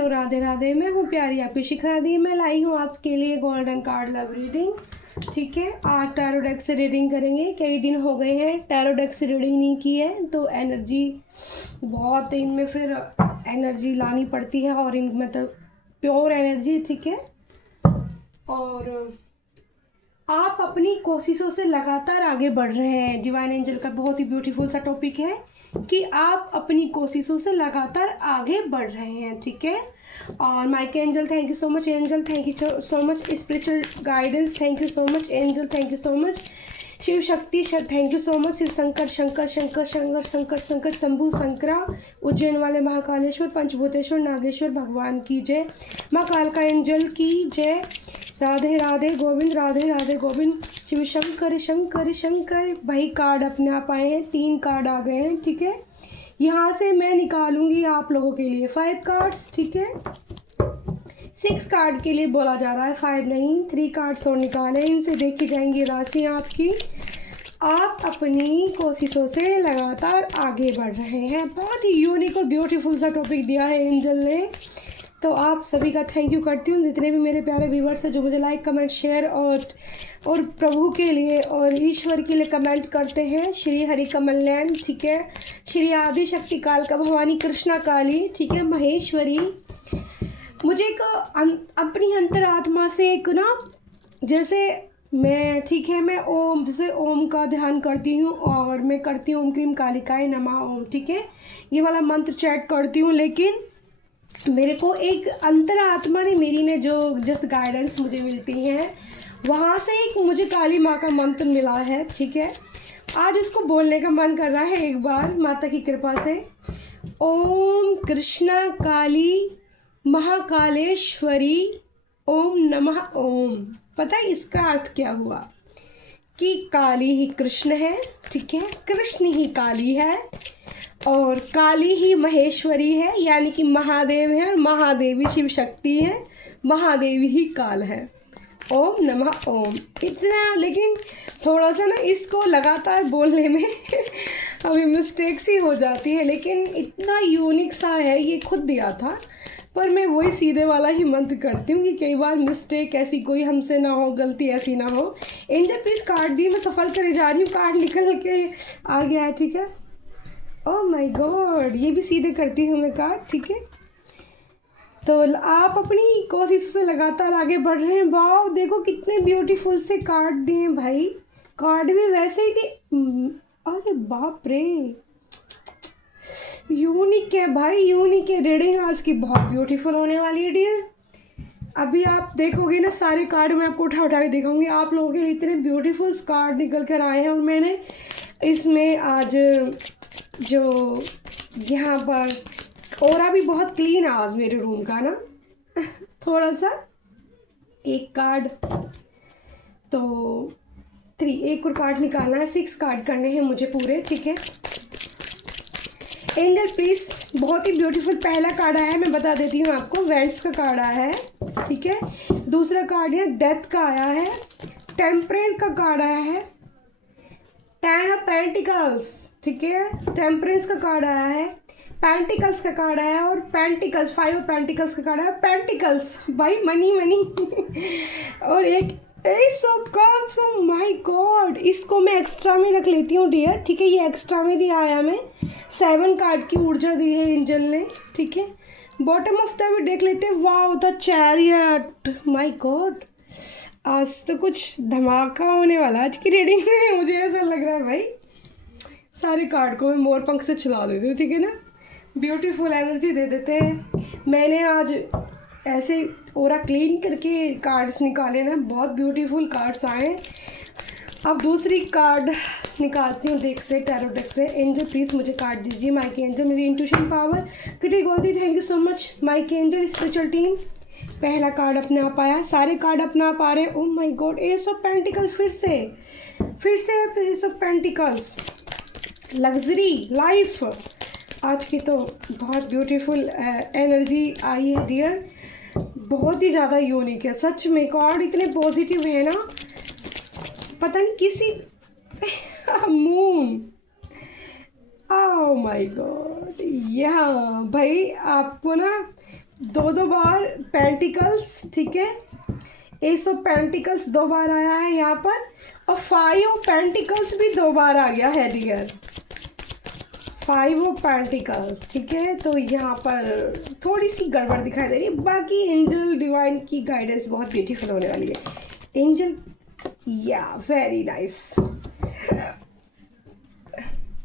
Hello Radhe Radhe, मैं हूँ प्यारी आपकी शिखा दी। मैं लाई हूँ आपके लिए गोल्डन कार्ड लव रीडिंग। ठीक है, आज टैरो डेक से रीडिंग करेंगे। कई दिन हो गए हैं टैरो डेक से रीडिंग नहीं की है, तो एनर्जी बहुत इनमें फिर एनर्जी लानी पड़ती है, और इन मतलब प्योर एनर्जी। ठीक है, और आप अपनी कोशिशों से लगातार आगे बढ़ रहे हैं। डिवाइन एंजल का बहुत ही ब्यूटीफुल सा टॉपिक है कि आप अपनी कोशिशों से लगातार आगे बढ़ रहे हैं। ठीक है, और Mike angel thank you so much, angel thank you so much, spiritual guidance thank you so much, angel thank you so much, Shiv Shakti thank you so much, Shiv Shankar Shankar Shankar Shankar Shankar Shankar Shambhu Shankara, Ujjain वाले महाकालेश्वर पंचभूतेश्वर नागेश्वर भगवान की जय, माँ कालका एंजल की जय, राधे राधे गोविंद, राधे राधे गोविंद, शिव शंकर शंकर शंकर। भाई कार्ड अपने आप आए हैं, 3 कार्ड आ गए हैं। ठीक है, यहाँ से मैं निकालूंगी आप लोगों के लिए 5 कार्ड्स। ठीक है, 6 कार्ड के लिए बोला जा रहा है, 5 नहीं, 3 कार्ड्स और निकालें। इनसे देखी जाएंगी राशि आपकी। आप अपनी कोशिशों से लगातार आगे बढ़ रहे हैं। बहुत ही यूनिक और ब्यूटीफुल सा टॉपिक दिया है एंजल ने, तो आप सभी का थैंक यू करती हूँ। जितने भी मेरे प्यारे व्यूवर्स हैं जो मुझे लाइक कमेंट शेयर और प्रभु के लिए और ईश्वर के लिए कमेंट करते हैं। श्री हरि कमल लैंड, ठीक है, श्री आदि शक्ति कालका भवानी कृष्णा काली, ठीक है, महेश्वरी। मुझे एक अपनी अंतरात्मा से एक ना, जैसे मैं, ठीक है, मैं ओम, जैसे ओम का ध्यान करती हूँ और मैं करती हूँ ओम क्रीम कालिकाय नमः ओम। ठीक है, ये वाला मंत्र चैट करती हूँ, लेकिन मेरे को एक अंतरात्मा ने मेरी ने जो जस्ट गाइडेंस मुझे मिलती हैं, वहाँ से एक मुझे काली माँ का मंत्र मिला है। ठीक है, आज उसको बोलने का मन कर रहा है एक बार, माता की कृपा से। ओम कृष्णा काली महाकालेश्वरी ओम नमः ओम। पता है इसका अर्थ क्या हुआ? कि काली ही कृष्ण है, ठीक है, कृष्ण ही काली है, और काली ही महेश्वरी है, यानी कि महादेव है, और महादेवी शिव शक्ति है, महादेवी ही काल है। ओम नमः ओम। इतना, लेकिन थोड़ा सा ना इसको लगातार बोलने में अभी मिस्टेक्स ही हो जाती है, लेकिन इतना यूनिक सा है, ये खुद दिया था, पर मैं वही सीधे वाला ही मंत्र करती हूँ कि कई बार मिस्टेक ऐसी कोई हमसे ना हो, गलती ऐसी ना हो। एंजल प्लीज़ कार्ड दी, मैं सफल करे जा रही हूँ, कार्ड निकल के आ गया है। ठीक है, ओह माय गॉड, ये भी सीधे करती हूँ मैं कार्ड। ठीक है, तो आप अपनी कोशिशों से लगातार आगे बढ़ रहे हैं। वाह, देखो कितने ब्यूटीफुल से कार्ड दिए भाई, कार्ड भी वैसे ही थे। अरे बाप रे, यूनिक है भाई, यूनिक है। रीडिंग आज की बहुत ब्यूटीफुल होने वाली है डियर। अभी आप देखोगे ना, सारे कार्ड मैं आपको उठा उठा के दिखाऊंगी। आप लोगों के लिए इतने ब्यूटीफुल कार्ड निकल कर आए हैं, और मैंने इसमें आज जो यहाँ पर ऑरा भी बहुत क्लीन है आज मेरे रूम का ना थोड़ा सा। एक कार्ड, तो 3, एक और कार्ड निकालना है, 6 कार्ड करने हैं मुझे पूरे। ठीक है, एंजल प्लीज, बहुत ही ब्यूटीफुल पहला कार्ड आया है, मैं बता देती हूँ आपको, वेंट्स का कार्ड आया है। ठीक है, दूसरा कार्ड है डेथ का आया है, टेम्परेंस का कार्ड आया है, 10 ऑफ पेंटिकल्स, ठीक है, टेम्परेंस का कार्ड आया है, पेंटिकल्स का कार्ड आया है, और पेंटिकल्स 5 ऑफ पेंटिकल्स का कार्ड आया है। पेंटिकल्स भाई, मनी मनी और एक S of cups. Oh my God, इसको मैं एक्स्ट्रा में रख लेती हूँ डियर। ठीक है, ये एक्स्ट्रा में दिया आया, मैं 7 कार्ड की ऊर्जा दी है एंजल ने। ठीक है, बॉटम ऑफ द भी देख लेते हैं। Wow, the chariot, my God, आज तो कुछ धमाका होने वाला आज की रीडिंग में, मुझे ऐसा लग रहा है भाई। सारे कार्ड को मैं मोर पंख से चला देती हूँ, ठीक है ना, ब्यूटीफुल एनर्जी दे देते हैं। मैंने आज ऐसे पूरा क्लीन करके कार्ड्स निकाले ना, बहुत ब्यूटीफुल कार्ड्स आए। अब दूसरी कार्ड निकालती हूँ डेक से, टैरो डेक से। एंजल प्लीज़ मुझे कार्ड दीजिए, माइक एंजल, मेरी इंट्यूशन पावर किटी गोदी, thank you so much, Mike angel, spiritual team. पहला कार्ड अपने आप आया, सारे कार्ड अपने आप आ रहे हैं। Oh my God, S of pentacles, फिर से S of pentacles, luxury life. आज की तो बहुत ब्यूटीफुल एनर्जी आई है डियर, बहुत ही ज़्यादा यूनिक है सच में। कार्ड इतने पॉजिटिव है ना, पता नहीं किसी मून, ओह माय गॉड। यहाँ भाई आपको ना दो बार पेंटिकल्स, ठीक है, एस ऑफ पेंटिकल्स 2 बार आया है यहाँ पर, और 5 ऑफ पेंटिकल्स भी 2 बार आ गया है डियर, 5 ऑफ पेंटिकल्स, ठीक है। तो यहाँ पर थोड़ी सी गड़बड़ दिखाई दे रही है, बाकी एंजल डिवाइन की गाइडेंस बहुत ब्यूटीफुल होने वाली है। एंजल, या very nice.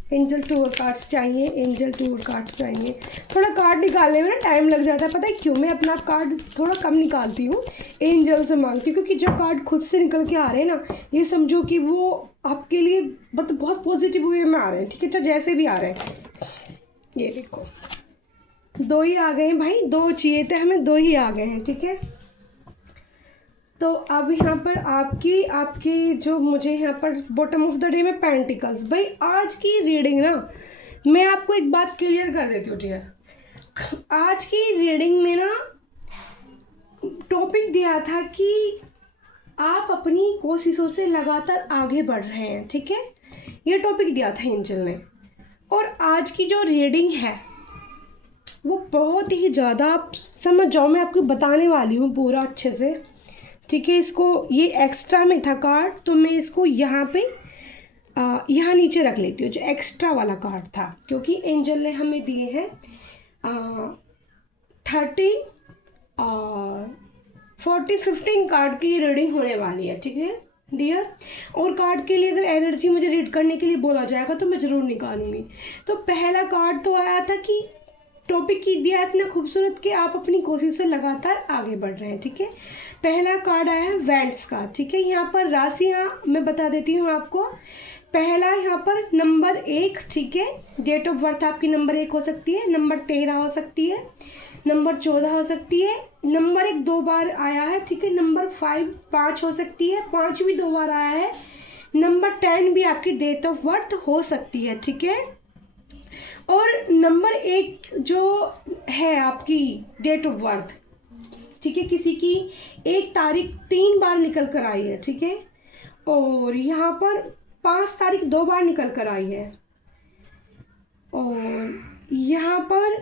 Angel tour cards चाहिए, एंजल टूर कार्ड्स चाहिए। थोड़ा कार्ड निकालने में ना टाइम लग जाता है, पता है क्यों? मैं अपना कार्ड थोड़ा कम निकालती हूँ, एंजल से मांगती हूँ, क्योंकि जो कार्ड खुद से निकल के आ रहे हैं ना, ये समझो कि वो आपके लिए मतलब बहुत पॉजिटिव वे में आ रहे हैं, ठीक है, चाहे जैसे भी आ रहे हैं। ये देखो 2 ही आ गए हैं भाई, 2 चाहिए थे हमें, 2 ही आ गए हैं, ठीक है। तो अब यहाँ पर आपकी जो मुझे यहाँ पर बॉटम ऑफ द डे में पेंटिकल्स, भाई आज की रीडिंग ना, मैं आपको एक बात क्लियर कर देती हूँ डियर। आज की रीडिंग में ना टॉपिक दिया था कि आप अपनी कोशिशों से लगातार आगे बढ़ रहे हैं, ठीक है, ये टॉपिक दिया था एंजल ने। और आज की जो रीडिंग है वो बहुत ही ज़्यादा, आप समझ जाओ, मैं आपको बताने वाली हूँ पूरा अच्छे से, ठीक है। इसको ये एक्स्ट्रा में था कार्ड, तो मैं इसको यहाँ पे यहाँ नीचे रख लेती हूँ, जो एक्स्ट्रा वाला कार्ड था, क्योंकि एंजल ने हमें दिए हैं 13 और 14 15 कार्ड की रीडिंग होने वाली है, ठीक है डियर। और कार्ड के लिए अगर एनर्जी मुझे रीड करने के लिए बोला जाएगा तो मैं ज़रूर निकालूंगी। तो पहला कार्ड तो आया था कि टॉपिक की दिया इतना खूबसूरत कि आप अपनी कोशिश से लगातार आगे बढ़ रहे हैं, ठीक है। पहला कार्ड आया है वेंट्स का, ठीक है। यहाँ पर राशियाँ मैं बता देती हूँ आपको। पहला यहाँ पर नंबर 1, ठीक है, डेट ऑफ बर्थ आपकी नंबर 1 हो सकती है, नंबर 13 हो सकती है, नंबर 14 हो सकती है, नंबर 1 2 बार आया है, ठीक है, नंबर 5 हो सकती है, 5 भी 2 बार आया है, नंबर 10 भी आपकी डेट ऑफ बर्थ हो सकती है, ठीक है। और नंबर 1 जो है आपकी डेट ऑफ बर्थ, ठीक है, किसी की 1 तारीख 3 बार निकल कर आई है, ठीक है, और यहाँ पर 5 तारीख 2 बार निकल कर आई है, और यहाँ पर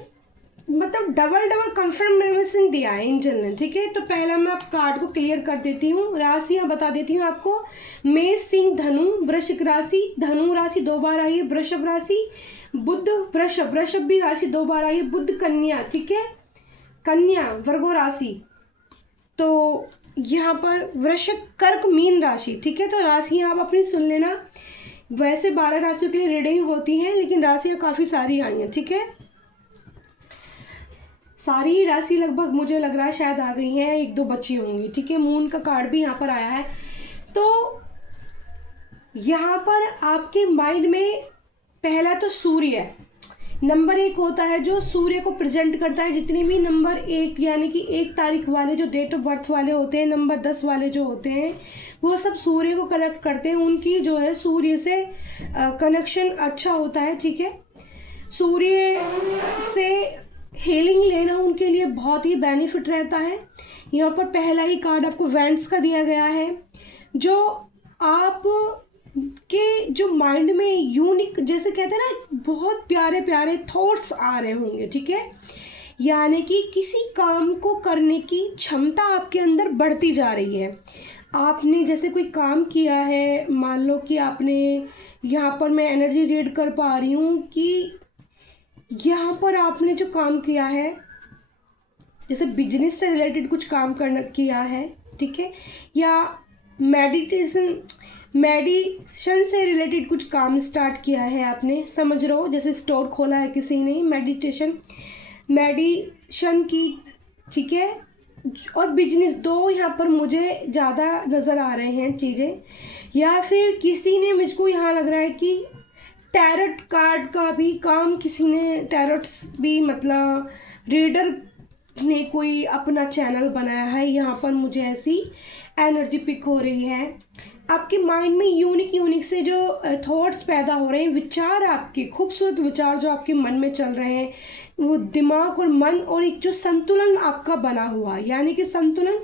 मतलब डबल कंफर्मेशन दिया है एंजल ने, ठीक है। तो पहला मैं आप कार्ड को क्लियर कर देती हूँ, राशियाँ बता देती हूँ आपको। मेष, सिंह, धनु, वृश्चिक राशि, धनु राशि 2 बार आई है, वृषभ राशि, बुध, वृषभ भी राशि 2 बार आई है, बुध, कन्या, ठीक है, कन्या, वर्गो राशि, तो यहाँ पर वृश्चिक, कर्क, मीन राशि, ठीक है। तो राशियाँ आप अपनी सुन लेना। वैसे 12 राशियों के लिए रीडिंग होती हैं, लेकिन राशियाँ काफ़ी सारी आई हैं, ठीक है, सारी ही राशि लगभग मुझे लग रहा है शायद आ गई हैं, 1-2 बची होंगी, ठीक है। मून का कार्ड भी यहाँ पर आया है। तो यहाँ पर आपके माइंड में पहला तो सूर्य है, नंबर 1 होता है जो सूर्य को प्रेजेंट करता है। जितने भी नंबर 1 यानी कि 1 तारीख वाले जो डेट ऑफ बर्थ वाले होते हैं, नंबर 10 वाले जो होते हैं, वो सब सूर्य को कनेक्ट करते हैं, उनकी जो है सूर्य से कनेक्शन अच्छा होता है, ठीक है। सूर्य से हीलिंग लेना उनके लिए बहुत ही बेनिफिट रहता है। यहाँ पर पहला ही कार्ड आपको वेंट्स का दिया गया है, जो आप के जो माइंड में यूनिक, जैसे कहते हैं ना, बहुत प्यारे प्यारे थॉट्स आ रहे होंगे, ठीक है, यानी कि किसी काम को करने की क्षमता आपके अंदर बढ़ती जा रही है। आपने जैसे कोई काम किया है, मान लो कि आपने यहाँ पर मैं एनर्जी रीड कर पा रही हूँ कि यहाँ पर आपने जो काम किया है, जैसे बिजनेस से रिलेटेड कुछ काम करना किया है, ठीक है, या मेडिटेशन से रिलेटेड कुछ काम स्टार्ट किया है आपने, समझ रहे हो, जैसे स्टोर खोला है किसी ने, मेडिटेशन की, ठीक है, और बिजनेस, 2 यहाँ पर मुझे ज़्यादा नज़र आ रहे हैं चीज़ें। या फिर किसी ने, मुझको यहाँ लग रहा है कि टैरोट कार्ड का भी काम किसी ने, टैरोट्स भी मतलब रीडर ने कोई अपना चैनल बनाया है, यहाँ पर मुझे ऐसी एनर्जी पिक हो रही है। आपके माइंड में यूनिक से जो थॉट्स पैदा हो रहे हैं, विचार, आपके खूबसूरत विचार जो आपके मन में चल रहे हैं, वो दिमाग और मन और एक जो संतुलन आपका बना हुआ, यानी कि संतुलन,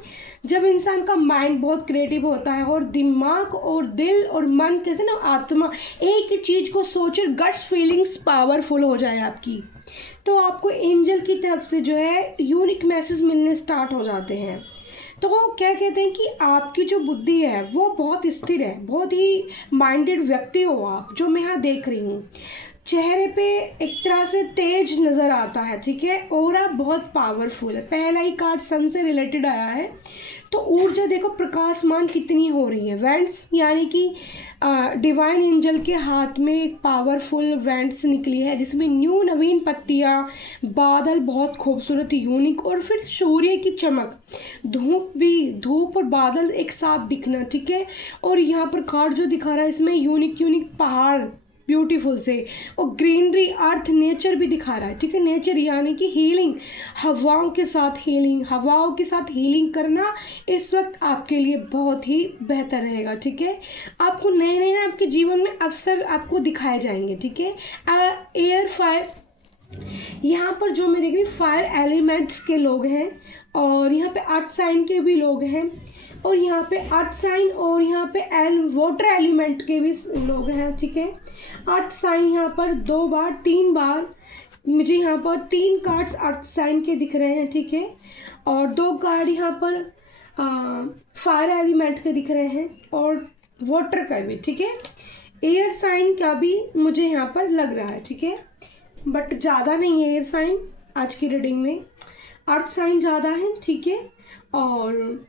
जब इंसान का माइंड बहुत क्रिएटिव होता है और दिमाग और दिल और मन, कहते हैं ना, आत्मा, एक ही चीज़ को सोचे, गट्स फीलिंग्स पावरफुल हो जाए आपकी, तो आपको एंजल की तरफ से जो है यूनिक मैसेज मिलने स्टार्ट हो जाते हैं। तो वो क्या कहते हैं कि आपकी जो बुद्धि है वो बहुत स्थिर है, बहुत ही माइंडेड व्यक्ति हो आप, जो मैं यहाँ देख रही हूँ। चेहरे पे एक तरह से तेज नज़र आता है, ठीक है, ऑरा बहुत पावरफुल है। पहला ही कार्ड सन से रिलेटेड आया है, तो ऊर्जा देखो प्रकाशमान कितनी हो रही है। वेंट्स यानी कि डिवाइन एंजल के हाथ में एक पावरफुल वेंट्स निकली है, जिसमें न्यू नवीन पत्तियाँ, बादल बहुत खूबसूरत यूनिक, और फिर सूर्य की चमक, धूप और बादल एक साथ दिखना, ठीक है। और यहाँ पर कार्ड जो दिखा रहा है इसमें यूनिक यूनिक पहाड़ ब्यूटीफुल से, और ग्रीनरी, अर्थ, नेचर भी दिखा रहा है, ठीक है। नेचर यानी कि हीलिंग, हवाओं के साथ हीलिंग, हवाओं के साथ हीलिंग करना इस वक्त आपके लिए बहुत ही बेहतर रहेगा, ठीक है। आपको नए नए आपके जीवन में अवसर आपको दिखाए जाएंगे, ठीक है। एयर, फायर, यहाँ पर जो मैं देख रही हूँ फायर एलिमेंट्स के लोग हैं, और यहाँ पे अर्थ साइन के भी लोग हैं, और यहाँ पे अर्थ साइन और यहाँ पे वाटर एलिमेंट के भी लोग हैं, ठीक है। अर्थ साइन यहाँ पर 2 बार 3 बार मुझे यहाँ पर 3 कार्ड्स अर्थ साइन के दिख रहे हैं, ठीक है, और 2 कार्ड यहाँ पर फायर एलिमेंट के दिख रहे हैं, और वाटर का भी, ठीक है। एयर साइन का भी मुझे यहाँ पर लग रहा है, ठीक है, बट ज़्यादा नहीं है एयर साइन आज की रीडिंग में। अर्थ साइन ज़्यादा है, ठीक है, और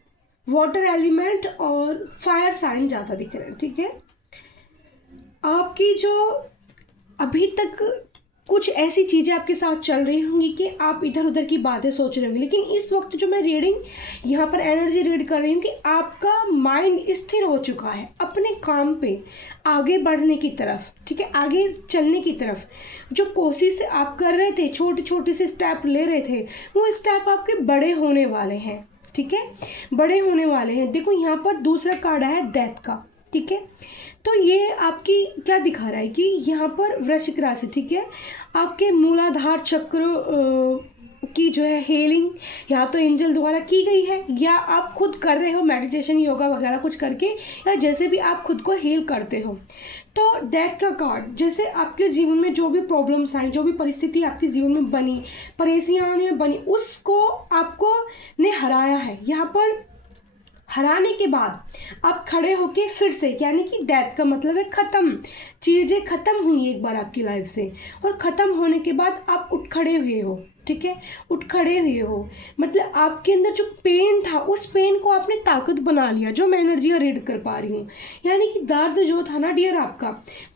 वाटर एलिमेंट और फायर साइन ज़्यादा दिख रहे हैं, ठीक है। आपकी जो अभी तक कुछ ऐसी चीज़ें आपके साथ चल रही होंगी कि आप इधर उधर की बातें सोच रहे होंगे, लेकिन इस वक्त जो मैं रीडिंग यहाँ पर एनर्जी रीड कर रही हूँ कि आपका माइंड स्थिर हो चुका है अपने काम पे आगे बढ़ने की तरफ, ठीक है, आगे चलने की तरफ। जो कोशिश आप कर रहे थे, छोटे छोटे से स्टेप ले रहे थे, वो स्टेप आपके बड़े होने वाले हैं, ठीक है, बड़े होने वाले हैं। देखो यहाँ पर दूसरा कार्ड है डेथ का, ठीक है, तो ये आपकी क्या दिखा रहा है कि यहाँ पर वृश्चिक राशि, ठीक है, आपके मूलाधार चक्र की जो है हीलिंग या तो एंजल द्वारा की गई है, या आप खुद कर रहे हो मेडिटेशन योगा वगैरह कुछ करके, या जैसे भी आप खुद को हील करते हो। तो डेथ का कार्ड, जैसे आपके जीवन में जो भी प्रॉब्लम्स आई, जो भी परिस्थिति आपके जीवन में बनी, परेशानियाँ बनी, उसको आपको ने हराया है। यहाँ पर हराने के बाद आप खड़े होके फिर से, यानी कि डेथ का मतलब है ख़त्म, चीज़ें ख़त्म हुई एक बार आपकी लाइफ से, और ख़त्म होने के बाद आप उठ खड़े हुए हो, ठीक है, उठ खड़े हुए हो, मतलब आपके अंदर जो पेन था उस पेन को आपने ताकत बना लिया, जो मैं एनर्जी रीड कर पा रही हूँ। यानी कि दर्द जो था ना डियर आपका,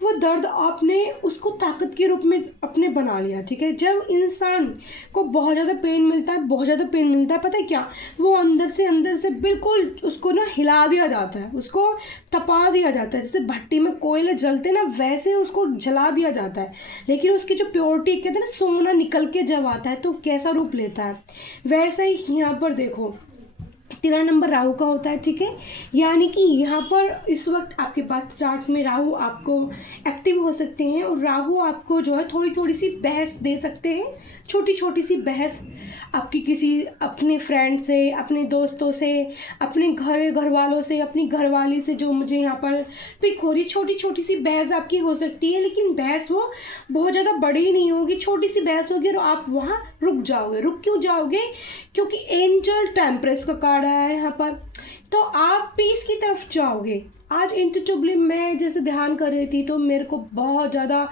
वो दर्द आपने उसको ताकत के रूप में अपने बना लिया, ठीक है। जब इंसान को बहुत ज़्यादा पेन मिलता है, बहुत ज़्यादा पेन मिलता है, पता है क्या, वो अंदर से बिल्कुल उसको ना हिला दिया जाता है, उसको तपा दिया जाता है, जैसे भट्टी में कोयले जलते ना वैसे उसको जला दिया जाता है। लेकिन उसकी जो प्योरिटी कहते हैं ना, सोना निकल के जब आता है तो कैसा रूप लेता है, वैसा ही यहाँ पर देखो 13 नंबर राहु का होता है, ठीक है। यानी कि यहाँ पर इस वक्त आपके पास चार्ट में राहु आपको एक्टिव हो सकते हैं, और राहु आपको जो है थोड़ी थोड़ी सी बहस दे सकते हैं, छोटी छोटी सी बहस आपकी किसी अपने फ्रेंड से, अपने दोस्तों से, अपने घर वालों से, अपनी घरवाली से, जो मुझे यहाँ पर पिक हो रही, छोटी छोटी सी बहस आपकी हो सकती है। लेकिन बहस वो बहुत ज़्यादा बड़ी नहीं होगी, छोटी सी बहस होगी, और आप वहाँ रुक जाओगे। रुक क्यों जाओगे? क्योंकि एंजल टेम्परेस का कार्ड आया है यहाँ पर, तो आप पीस की तरफ जाओगे। आज इंटरचुबली मैं जैसे ध्यान कर रही थी तो मेरे को बहुत ज़्यादा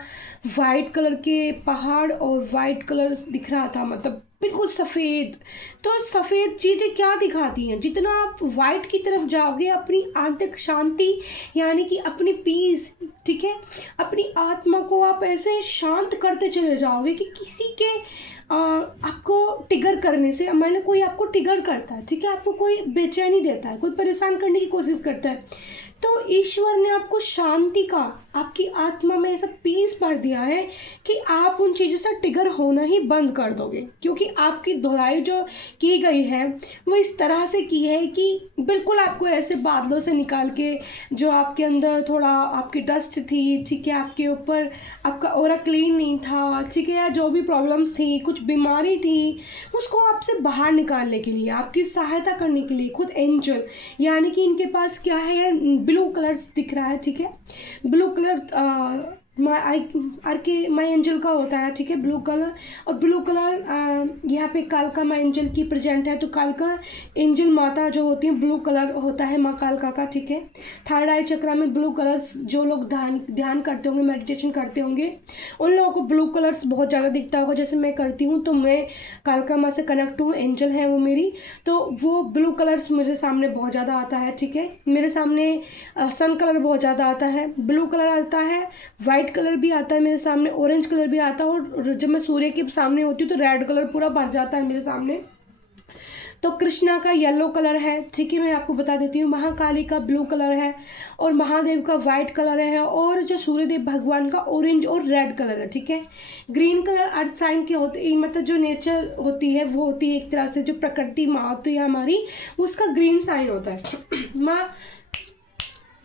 वाइट कलर के पहाड़ और वाइट कलर दिख रहा था, मतलब बिल्कुल सफ़ेद। तो सफ़ेद चीज़ें क्या दिखाती हैं, जितना आप वाइट की तरफ जाओगे अपनी आंतरिक शांति यानी कि अपनी पीस, ठीक है, अपनी आत्मा को आप ऐसे शांत करते चले जाओगे कि किसी के आपको ट्रिगर करने से, मतलब कोई आपको ट्रिगर करता है, ठीक है, आपको कोई बेचैनी देता है, कोई परेशान करने की कोशिश करता है, तो ईश्वर ने आपको शांति का, आपकी आत्मा में ऐसा पीस भर दिया है कि आप उन चीज़ों से ट्रिगर होना ही बंद कर दोगे। क्योंकि आपकी धुलाई जो की गई है वो इस तरह से की है कि बिल्कुल आपको ऐसे बादलों से निकाल के, जो आपके अंदर थोड़ा आपकी डस्ट थी, ठीक है, आपके ऊपर आपका ऑरा क्लीन नहीं था, ठीक है, या जो भी प्रॉब्लम्स थी, कुछ बीमारी थी, उसको आपसे बाहर निकालने के लिए, आपकी सहायता करने के लिए खुद एंजल, यानी कि इनके पास क्या है, ब्लू कलर्स दिख रहा है, ठीक है, ब्लू कलर माई एंजल का होता है, ठीक है, ब्लू कलर। और ब्लू कलर यहाँ पे कालका माई एंजल की प्रेजेंट है, तो कालका एंजल माता जो होती है ब्लू कलर होता है माँ कालका का, ठीक है। थर्ड आई चक्रा में ब्लू कलर्स, जो लोग ध्यान करते होंगे, मेडिटेशन करते होंगे, उन लोगों को ब्लू कलर्स बहुत ज़्यादा दिखता होगा। जैसे मैं करती हूँ तो मैं कालका माँ से कनेक्ट हूँ, एंजल है वो मेरी, तो वो ब्लू कलर्स मुझे सामने बहुत ज़्यादा आता है, ठीक है। मेरे सामने सन कलर बहुत ज़्यादा आता है, ब्लू कलर आता है, वाइट कलर भी आता है मेरे सामने, ऑरेंज कलर भी आता है, और जब मैं सूर्य के सामने होती हूँ तो रेड कलर पूरा भर जाता है मेरे सामने। तो कृष्णा का येलो कलर है, ठीक है, मैं आपको बता देती हूँ। महाकाली का ब्लू कलर है, और महादेव का वाइट कलर है, और जो सूर्यदेव भगवान का ऑरेंज और रेड कलर है, ठीक है। ग्रीन कलर अर्थ साइन के होते, मतलब जो नेचर होती है वो होती है एक तरह से, जो प्रकृति माँ होती है हमारी, उसका ग्रीन साइन होता है। माँ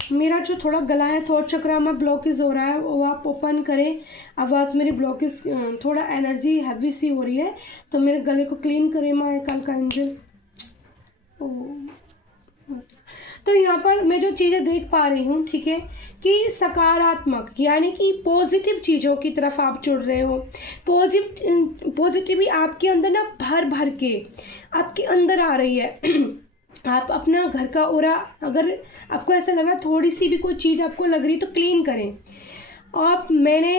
मेरा जो थोड़ा गला है, थ्रोट चक्रा में ब्लॉकेज हो रहा है, वो आप ओपन करें। आवाज़ मेरी ब्लॉकेज, थोड़ा एनर्जी हैवी सी हो रही है, तो मेरे गले को क्लीन करें माँ कालका एंजल। तो यहाँ पर मैं जो चीज़ें देख पा रही हूँ, ठीक है, कि सकारात्मक यानी कि पॉजिटिव चीज़ों की तरफ आप जुड़ रहे हो। पॉजिटिविटी आपके अंदर ना भर भर के आपके अंदर आ रही है। आप अपना घर का ओरा, अगर आपको ऐसा लग रहा थोड़ी सी भी कोई चीज़ आपको लग रही तो क्लीन करें आप। मैंने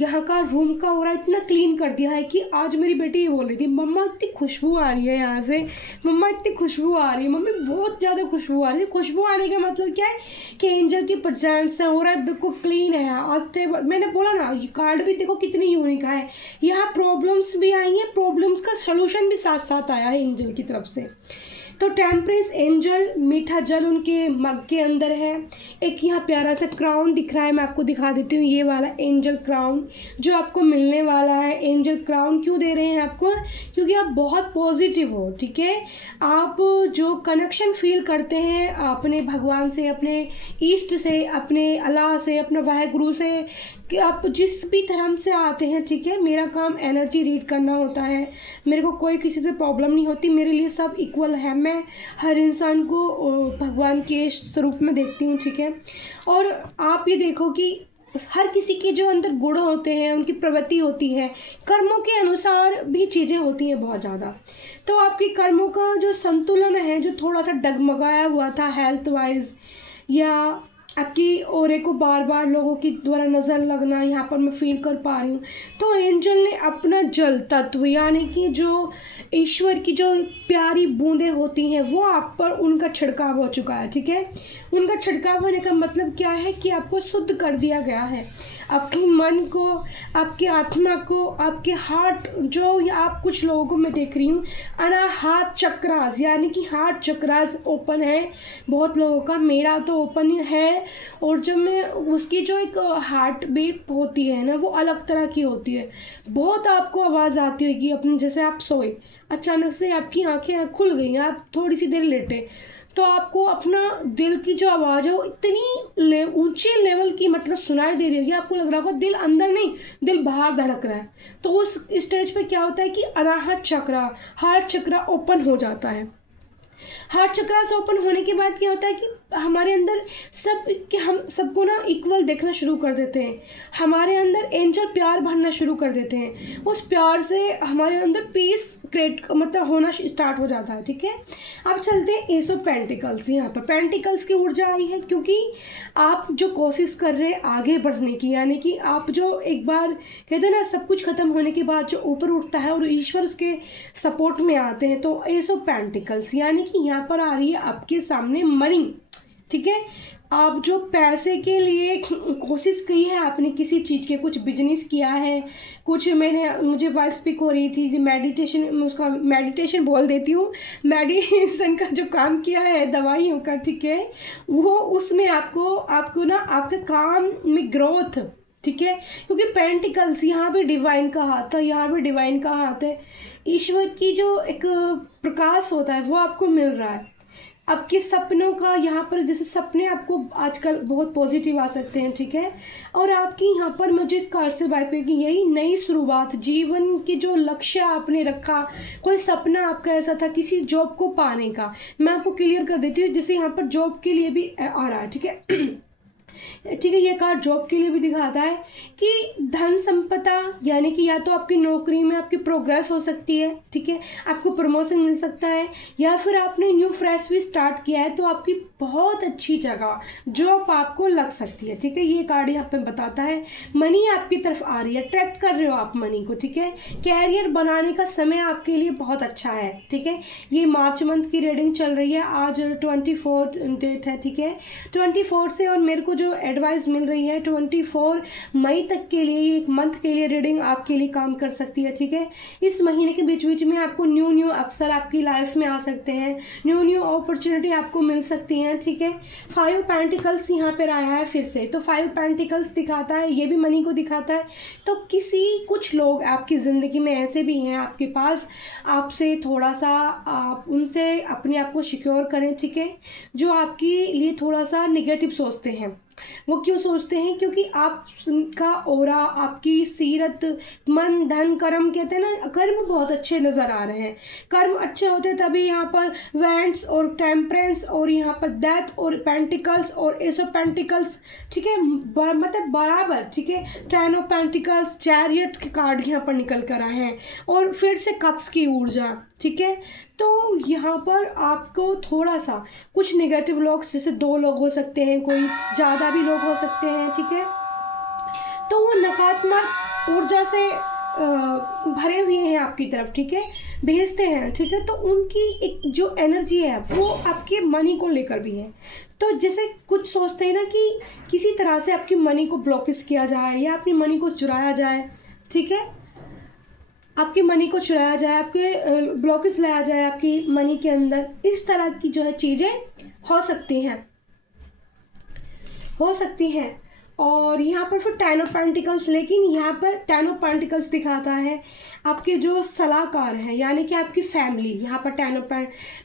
यहाँ का रूम का ओरा इतना क्लीन कर दिया है कि आज मेरी बेटी ये बोल रही थी, मम्मा इतनी खुशबू आ रही है यहाँ से, मम्मा इतनी खुशबू आ रही है, मम्मी बहुत ज़्यादा खुशबू आ रही है। खुशबू आने का मतलब क्या है कि एंजल की प्रेजेंस है, ओरा बिल्कुल क्लीन है। आज मैंने बोला ना, ये कार्ड भी देखो कितनी यूनिक है। यहाँ प्रॉब्लम्स भी आई हैं, प्रॉब्लम्स का सोल्यूशन भी साथ साथ आया है एंजल की तरफ से। तो टेम्परेंस एंजल, मीठा जल उनके मग के अंदर है। एक यहाँ प्यारा सा क्राउन दिख रहा है, मैं आपको दिखा देती हूँ, ये वाला एंजल क्राउन जो आपको मिलने वाला है। एंजल क्राउन क्यों दे रहे हैं आपको? क्योंकि आप बहुत पॉजिटिव हो, ठीक है। आप जो कनेक्शन फील करते हैं अपने भगवान से, अपने ईष्ट से, अपने अल्लाह से, अपने वाहेगुरु से, कि आप जिस भी धर्म से आते हैं, ठीक है। मेरा काम एनर्जी रीड करना होता है, मेरे को कोई किसी से प्रॉब्लम नहीं होती, मेरे लिए सब इक्वल है। मैं हर इंसान को भगवान के स्वरूप में देखती हूँ, ठीक है। और आप ये देखो कि हर किसी के जो अंदर गुण होते हैं, उनकी प्रवृत्ति होती है, कर्मों के अनुसार भी चीज़ें होती हैं बहुत ज़्यादा। तो आपके कर्मों का जो संतुलन है, जो थोड़ा सा डगमगाया हुआ था हेल्थ वाइज, या आपकी औरे को बार बार लोगों की द्वारा नज़र लगना, यहाँ पर मैं फील कर पा रही हूँ। तो एंजल ने अपना जल तत्व यानी कि जो ईश्वर की जो प्यारी बूंदें होती हैं वो आप पर उनका छिड़काव हो चुका है, ठीक है। उनका छिड़काव होने का मतलब क्या है कि आपको शुद्ध कर दिया गया है। आपके मन को, आपके आत्मा को, आपके हार्ट, जो आप कुछ लोगों को मैं देख रही हूँ हार्ट चक्रास, यानी कि हार्ट चक्रास ओपन है बहुत लोगों का, मेरा तो ओपन है। और जब मैं उसकी जो एक हार्ट बीट होती है ना, वो अलग तरह की होती है। बहुत आपको आवाज़ आती होगी अपने, जैसे आप सोए, अचानक से आपकी आंखें खुल गई, आप थोड़ी सी देर लेटे, तो आपको अपना दिल की जो आवाज़ है वो इतनी ऊंचे लेवल की मतलब सुनाई दे रही होगी, आपको लग रहा होगा दिल अंदर नहीं, दिल बाहर धड़क रहा है। तो उस स्टेज पे क्या होता है कि अनाहत चक्रा, हार्ट चक्रा ओपन हो जाता है। हार्ट चक्रा से ओपन होने के बाद क्या होता है कि हमारे अंदर हम सबको ना इक्वल देखना शुरू कर देते हैं। हमारे अंदर एंजल प्यार भरना शुरू कर देते हैं। उस प्यार से हमारे अंदर पीस क्रिएट मतलब होना स्टार्ट हो जाता है, ठीक है। अब चलते हैं एस ऑफ पेंटिकल्स। यहाँ पर पेंटिकल्स की ऊर्जा आई है क्योंकि आप जो कोशिश कर रहे हैं आगे बढ़ने की, यानी कि आप जो एक बार कहते हैं ना सब कुछ खत्म होने के बाद जो ऊपर उठता है और ईश्वर उसके सपोर्ट में आते हैं, तो एस ऑफ पेंटिकल्स यानी कि यहाँ पर आ रही है आपके सामने मनी, ठीक है। आप जो पैसे के लिए कोशिश की है, आपने किसी चीज़ के कुछ बिजनेस किया है, कुछ मुझे वाइफ स्पीक हो रही थी मेडिटेशन, उसका मेडिटेशन बोल देती हूँ, मेडिटेशन का जो काम किया है दवाइयों का, ठीक है, वो उसमें आपको ना आपके काम में ग्रोथ, ठीक है। क्योंकि पेंटिकल्स यहाँ भी डिवाइन का हाथ है, यहाँ भी डिवाइन का हाथ है। ईश्वर की जो एक प्रकाश होता है वो आपको मिल रहा है। आपके सपनों का यहाँ पर, जैसे सपने आपको आजकल बहुत पॉजिटिव आ सकते हैं, ठीक है। और आपकी यहाँ पर मुझे इस कार्ड से वाइफ है कि यही नई शुरुआत, जीवन के जो लक्ष्य आपने रखा, कोई सपना आपका ऐसा था किसी जॉब को पाने का, मैं आपको क्लियर कर देती हूँ। जैसे यहाँ पर जॉब के लिए भी आ रहा है, ठीक है। ठीक है। ये कार्ड जॉब के लिए भी दिखाता है कि धन संपदा, यानी कि या तो आपकी नौकरी में आपकी प्रोग्रेस हो सकती है, ठीक है, आपको प्रमोशन मिल सकता है, या फिर आपने न्यू फ्रेश भी स्टार्ट किया है तो आपकी बहुत अच्छी जगह जॉब आपको लग सकती है, ठीक है। ये कार्ड यहाँ पे बताता है मनी आपकी तरफ आ रही है, अट्रैक्ट कर रहे हो आप मनी को, ठीक है। कैरियर बनाने का समय आपके लिए बहुत अच्छा है, ठीक है। ये मार्च मंथ की रीडिंग चल रही है, आज 24 डेट है, ठीक है, 24 से, और मेरे को जो एडवाइस मिल रही है 24 मई तक के लिए, ये एक मंथ के लिए रीडिंग आपके लिए काम कर सकती है, ठीक है। इस महीने के बीच बीच में आपको न्यू अवसर आपकी लाइफ में आ सकते हैं, न्यू अपॉर्चुनिटी आपको मिल सकती हैं, ठीक है। 5 पेंटिकल्स यहाँ पर आया है फिर से, तो 5 पेंटिकल्स दिखाता है, ये भी मनी को दिखाता है। तो कुछ लोग आपकी ज़िंदगी में ऐसे भी हैं आपके पास, आपसे थोड़ा सा आप उनसे अपने आप को सिक्योर करें, ठीक है, जो आपके लिए थोड़ा सा निगेटिव सोचते हैं। वो क्यों सोचते हैं? क्योंकि आपका ऑरा, आपकी सीरत, मन, धन, कर्म, कहते हैं ना, कर्म बहुत अच्छे नज़र आ रहे हैं। कर्म अच्छे होते तभी यहाँ पर वैंड्स और टेम्परेंस और यहाँ पर डेथ और पेंटिकल्स और एस ऑफ पेंटिकल्स, ठीक है, मतलब बराबर, ठीक है। 10 ऑफ पेंटिकल्स, चैरियट के कार्ड यहाँ पर निकल कर आए हैं, और फिर से कप्स की ऊर्जा, ठीक है। तो यहाँ पर आपको थोड़ा सा कुछ नेगेटिव लोग, जैसे 2 लोग हो सकते हैं, कोई ज़्यादा भी लोग हो सकते हैं, ठीक है, तो वो नकारात्मक ऊर्जा से भरे हुए हैं आपकी तरफ, ठीक है, भेजते हैं, ठीक है। तो उनकी एक जो एनर्जी है वो आपके मनी को लेकर भी है। तो जैसे कुछ सोचते हैं ना कि किसी तरह से आपकी मनी को ब्लॉकेज किया जाए या अपनी मनी को चुराया जाए, ठीक है, आपकी मनी को चुराया जाए, आपके ब्लॉकेज लाया जाए आपकी मनी के अंदर, इस तरह की जो है चीज़ें हो सकती हैं। और यहाँ पर फिर 10 ऑफ पेंटिकल्स, लेकिन यहाँ पर 10 ऑफ पेंटिकल्स दिखाता है आपके जो सलाहकार हैं, यानी कि आपकी फैमिली। यहाँ पर 10 ऑफ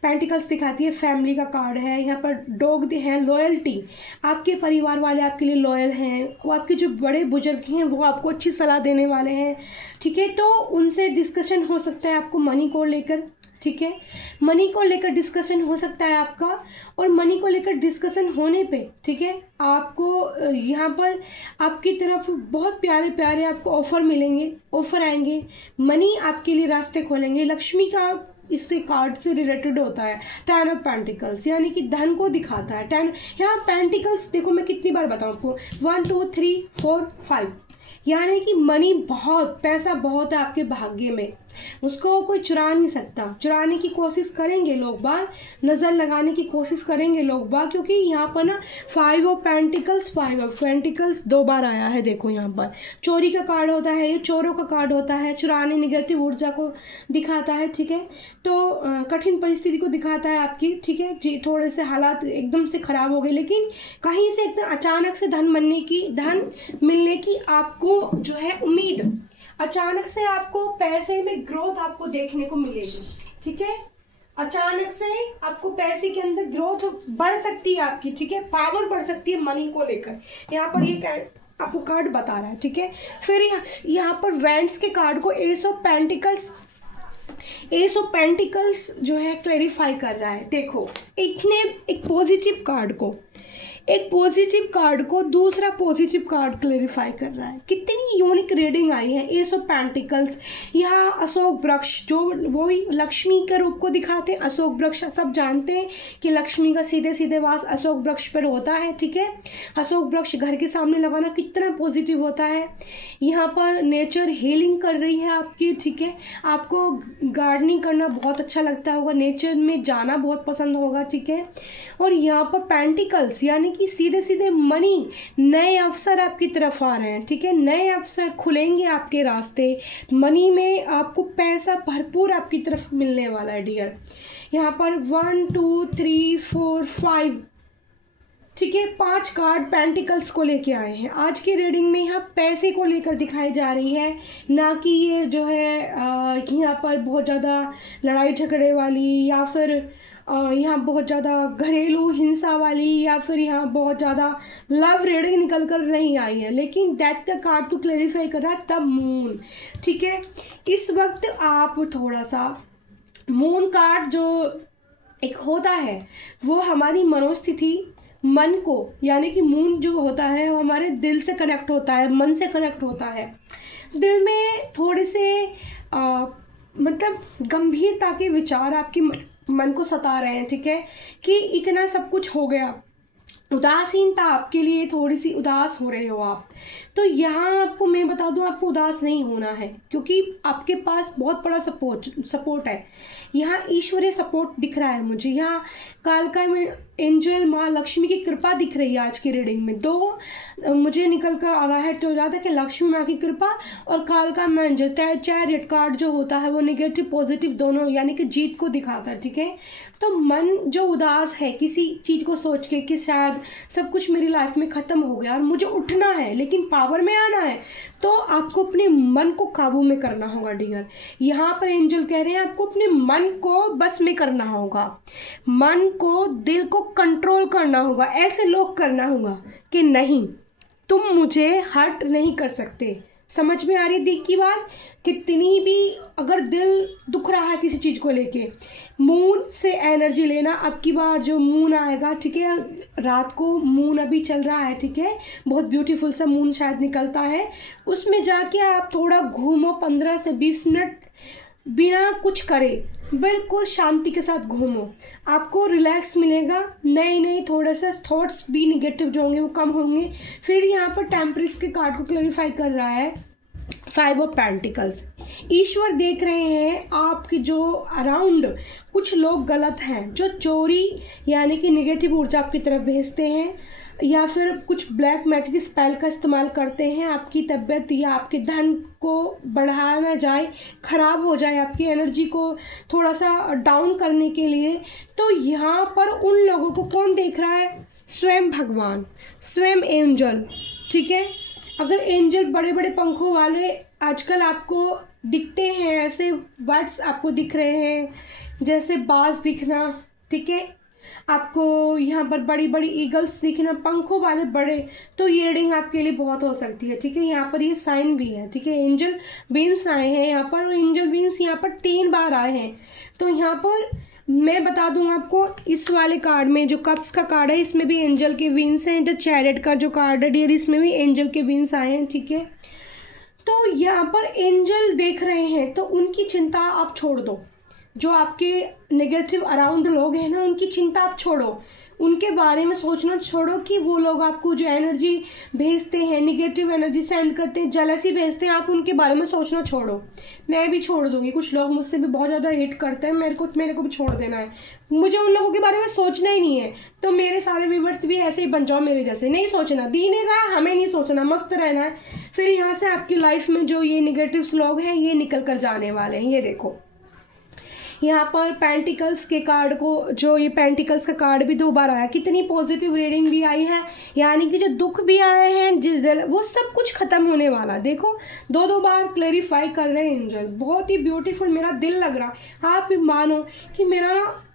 पेंटिकल्स दिखाती है, फैमिली का कार्ड है। यहाँ पर डॉग हैं, लॉयल्टी, आपके परिवार वाले आपके लिए लॉयल हैं, वो आपके जो बड़े बुजुर्ग हैं वो आपको अच्छी सलाह देने वाले हैं, ठीक है। तो उनसे डिस्कशन हो सकता है आपको मनी को लेकर, ठीक है, मनी को लेकर डिस्कशन हो सकता है आपका। और मनी को लेकर डिस्कशन होने पे, ठीक है, आपको यहाँ पर आपकी तरफ बहुत प्यारे प्यारे आपको ऑफ़र मिलेंगे, ऑफ़र आएंगे, मनी आपके लिए रास्ते खोलेंगे। लक्ष्मी का इससे कार्ड से रिलेटेड होता है 10 ऑफ पेंटिकल्स, यानी कि धन को दिखाता है। 10 यहाँ पेंटिकल्स देखो, मैं कितनी बार बताऊँ आपको, 1 2 3 4 5, यानी कि मनी बहुत, पैसा बहुत है आपके भाग्य में, उसको कोई चुरा नहीं सकता। चुराने की कोशिश करेंगे लोग बार, नज़र लगाने की कोशिश करेंगे लोग बार, क्योंकि यहाँ पर ना 5 ऑफ पेंटिकल्स 2 बार आया है। देखो यहाँ पर चोरी का कार्ड होता है, ये चोरों का कार्ड होता है, चुराने, निगेटिव ऊर्जा को दिखाता है, ठीक है। तो कठिन परिस्थिति को दिखाता है आपकी, ठीक है जी, थोड़े से हालात एकदम से ख़राब हो गए, लेकिन कहीं से एकदम अचानक से धन मिलने की आपको जो है उम्मीद, अचानक से आपको पैसे में ग्रोथ आपको देखने को मिलेगी, ठीक है। अचानक से आपको पैसे के अंदर ग्रोथ बढ़ सकती है आपकी, ठीक है, पावर बढ़ सकती है मनी को लेकर। यहाँ पर ये आपको कार्ड बता रहा है, ठीक है। फिर यहाँ पर वैंड्स के कार्ड को एस ऑफ पेंटिकल्स जो है क्लैरिफाई कर रहा है। देखो, एक पॉजिटिव कार्ड को दूसरा पॉजिटिव कार्ड क्लैरिफाई कर रहा है। कितनी यूनिक रीडिंग आई है। एस ऑफ पेंटिकल्स, यहाँ अशोक वृक्ष, जो वही लक्ष्मी के रूप को दिखाते हैं। अशोक वृक्ष सब जानते हैं कि लक्ष्मी का सीधे वास अशोक वृक्ष पर होता है, ठीक है। अशोक वृक्ष घर के सामने लगाना कितना पॉजिटिव होता है। यहाँ पर नेचर हीलिंग कर रही है आपकी, ठीक है। आपको गार्डनिंग करना बहुत अच्छा लगता होगा, नेचर में जाना बहुत पसंद होगा, ठीक है। और यहाँ पर पेंटिकल्स, यानी कि सीधे मनी, नए अवसर आपकी तरफ आ रहे हैं, ठीक है। नए अवसर खुलेंगे आपके रास्ते, मनी में आपको पैसा भरपूर आपकी तरफ मिलने वाला है डियर। यहाँ पर 1 2 3 4 5, ठीक है, 5 कार्ड पेंटिकल्स को लेके आए हैं। आज की रीडिंग में यहाँ पैसे को लेकर दिखाई जा रही है, ना कि ये जो है यहाँ पर बहुत ज़्यादा लड़ाई झगड़े वाली, या फिर यहाँ बहुत ज़्यादा घरेलू हिंसा वाली, या फिर यहाँ बहुत ज़्यादा लव रीडिंग निकल कर नहीं आई है। लेकिन डेथ का कार्ड को क्लैरिफाई कर रहा है द मून, ठीक है। इस वक्त आप थोड़ा सा मून कार्ड जो एक होता है वो हमारी मनोस्थिति, मन को, यानी कि मून जो होता है वो हमारे दिल से कनेक्ट होता है, मन से कनेक्ट होता है। दिल में थोड़े से मतलब गंभीरता के विचार आपके मन को सता रहे हैं, ठीक है, कि इतना सब कुछ हो गया, उदासीनता आपके लिए, थोड़ी सी उदास हो रहे हो आप। तो यहाँ आपको मैं बता दूँ, आपको उदास नहीं होना है, क्योंकि आपके पास बहुत बड़ा सपोर्ट है। यहाँ ईश्वरीय सपोर्ट दिख रहा है मुझे। यहाँ कालका में एंजल माँ लक्ष्मी की कृपा दिख रही है आज की रीडिंग में। दो मुझे निकल कर आ रहा है, तो ज़्यादा कि लक्ष्मी माँ की कृपा और कालका में एंजल। चैरियट कार्ड जो होता है वो निगेटिव पॉजिटिव दोनों, यानी कि जीत को दिखाता है, ठीक है। तो मन जो उदास है किसी चीज़ को सोच के कि शायद सब कुछ मेरी लाइफ में ख़त्म हो गया और मुझे उठना है, लेकिन पावर में आना है, तो आपको अपने मन को काबू में करना होगा डियर। यहाँ पर एंजल कह रहे हैं आपको अपने मन को बस में करना होगा, मन को, दिल को कंट्रोल करना होगा। ऐसे लोग करना होगा कि नहीं, तुम मुझे हर्ट नहीं कर सकते। समझ में आ रही दी की बात? कितनी भी अगर दिल दुख रहा है किसी चीज़ को लेके, मून से एनर्जी लेना। अब की बार जो मून आएगा, ठीक है, रात को मून अभी चल रहा है, ठीक है, बहुत ब्यूटीफुल सा मून शायद निकलता है, उसमें जाके आप थोड़ा घूमो 15 से 20 मिनट, बिना कुछ करे, बिल्कुल शांति के साथ घूमो, आपको रिलैक्स मिलेगा। नए थोड़ा सा थॉट्स भी निगेटिव जो होंगे वो कम होंगे। फिर यहाँ पर टेम्परेचर के कार्ड को क्लैरिफाई कर रहा है 5 ऑफ पेंटिकल्स। ईश्वर देख रहे हैं आपके जो अराउंड कुछ लोग गलत हैं, जो चोरी यानी कि निगेटिव ऊर्जा आपकी तरफ भेजते हैं, या फिर कुछ ब्लैक मैजिक स्पेल का इस्तेमाल करते हैं आपकी तबीयत या आपके धन को बढ़ाया ना जाए, ख़राब हो जाए, आपकी एनर्जी को थोड़ा सा डाउन करने के लिए। तो यहाँ पर उन लोगों को कौन देख रहा है? स्वयं भगवान, स्वयं एंजल, ठीक है। अगर एंजल बड़े बड़े पंखों वाले आजकल आपको दिखते हैं, ऐसे बर्ड्स आपको दिख रहे हैं, जैसे बाज दिखना, ठीक है, आपको यहाँ पर बड़ी बड़ी ईगल्स दिखना, पंखों वाले बड़े, तो ये रीडिंग आपके लिए बहुत हो सकती है, ठीक है। यहाँ पर ये साइन भी है, ठीक है, एंजल बीन्स आए हैं यहाँ पर, और एंजल बीन्स यहाँ पर 3 बार आए हैं। तो यहाँ पर मैं बता दूँ आपको, इस वाले कार्ड में जो कप्स का कार्ड है, इसमें भी एंजल के विंग्स हैं। जो चैरियट का जो कार्ड है डियर, इसमें भी एंजल के विंग्स आए हैं, ठीक है। तो यहाँ पर एंजल देख रहे हैं, तो उनकी चिंता आप छोड़ दो। जो आपके नेगेटिव अराउंड लोग हैं ना, उनकी चिंता आप छोड़ो, उनके बारे में सोचना छोड़ो कि वो लोग आपको जो एनर्जी भेजते हैं, निगेटिव एनर्जी सेंड करते हैं, जेलसी भेजते हैं, आप उनके बारे में सोचना छोड़ो। मैं भी छोड़ दूँगी, कुछ लोग मुझसे भी बहुत ज़्यादा हेट करते हैं, मेरे को भी छोड़ देना है, मुझे उन लोगों के बारे में सोचना ही नहीं है। तो मेरे सारे व्यूवर्स भी ऐसे ही बन जाओ मेरे जैसे, नहीं सोचना, दीने का हमें नहीं सोचना, मस्त रहना है। फिर यहाँ से आपकी लाइफ में जो ये निगेटिव लोग हैं ये निकल कर जाने वाले हैं। ये देखो यहाँ पर पेंटिकल्स के कार्ड को, जो ये पेंटिकल्स का कार्ड भी 2 बार आया, कितनी पॉजिटिव रीडिंग भी आई है, यानी कि जो दुख भी आए हैं, वो सब कुछ ख़त्म होने वाला। देखो 2 बार क्लैरिफाई कर रहे हैं एंजल, बहुत ही ब्यूटीफुल, मेरा दिल लग रहा। आप भी मानो कि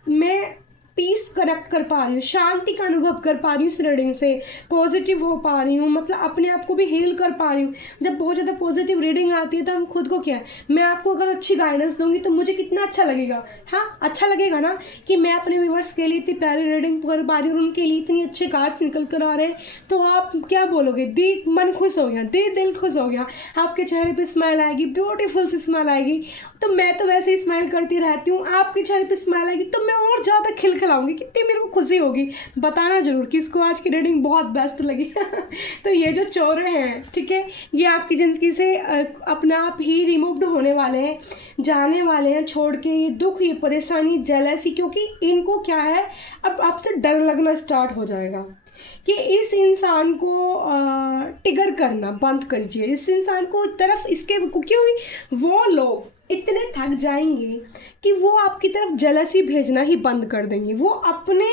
मैं पीस कनेक्ट कर पा रही हूँ, शांति का अनुभव कर पा रही हूँ इस रीडिंग से, पॉजिटिव हो पा रही हूँ, मतलब अपने आप को भी हील कर पा रही हूँ। जब बहुत ज़्यादा पॉजिटिव रीडिंग आती है तो हम खुद को क्या है, मैं आपको अगर अच्छी गाइडेंस दूंगी तो मुझे कितना अच्छा लगेगा। हाँ, अच्छा लगेगा ना कि मैं अपने व्यूवर्स के लिए इतनी प्यारी रीडिंग कर पा रही हूँ, उनके लिए इतनी अच्छे कार्ड्स निकल कर आ रहे हैं, तो आप क्या बोलोगे? मन खुश हो गया, दिल खुश हो गया, आपके चेहरे पर स्माइल आएगी, ब्यूटीफुल सी स्माइल आएगी। तो मैं तो वैसे ही स्माइल करती रहती हूँ, आपके चेहरे पर स्माइल आएगी तो मैं और ज़्यादा खिलखिलाऊंगी, कितनी मेरे को खुशी होगी। बताना जरूर किसको आज की रीडिंग बहुत बेस्ट लगी। तो ये जो चोर हैं, ठीक है, ये आपकी ज़िंदगी से अपने आप ही रिमूव्ड होने वाले हैं, जाने वाले हैं, छोड़ के ये दुख, ये परेशानी, जेलसी, क्योंकि इनको क्या है, अब आपसे डर लगना स्टार्ट हो जाएगा कि इस इंसान को ट्रिगर करना बंद करिए, इस इंसान को तरफ इसके, क्योंकि वो लोग इतने थक जाएंगे कि वो आपकी तरफ जेलसी भेजना ही बंद कर देंगे। वो अपने